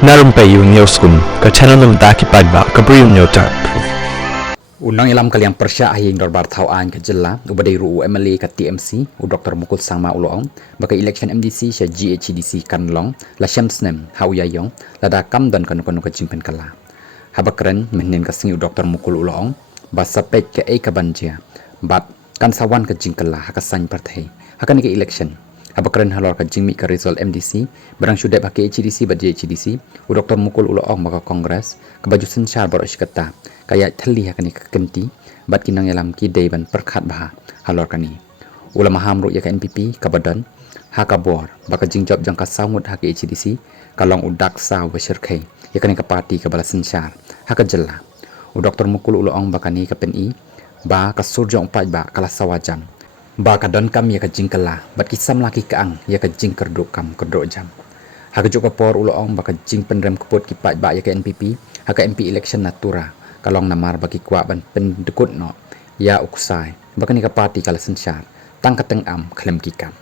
Narumpayu Nyoskun, ke channel Daki Padba, ke Briu Nyotak. Unang ilam kaliang persya ahing dorbar tauan ke jela ubadai ru MLA ke TMC u Dr. Mukul Sangma uloong baka election MDC sya GHDC kanlong la syamsnem hauyayong lada kamdan kanu ke jingpen kala habakren menen ka singi u Dr. Mukul uloong ba sapek ke e kabanjia bat kan sawan ke jingkala hakasan partai hakan ke election habakren halor ke jingmi ke result MDC barang syudai baka HDC ba GHDC u Dr. Mukul uloong baka kongres ke baju sensyar bar iskata kayak thali hakani kenti bat kinang yalam ki deiban perkhat bah halor kani ulama hamru ya ka NPP kabadan hakabor baka jingjab jangka samut hak HDC kalong udak sa wasirkai ya kani ka parti ka balasan syar hak jella u Dr. Mukul uloong bakani ka PNI ba ka surjong paj ba kala sawajam ba ka don kam ya ka jingkala bat kisam laki kaang ya ka jingker do kam kedro jam hak joka por uloong baka jing penrem keput ki paj ba ya ka NPP hak MP election natura kalong namar bagi kuat ban pendekut no ya uksai bahkan ni ka parti kala sensyar tang kateng am klem kikam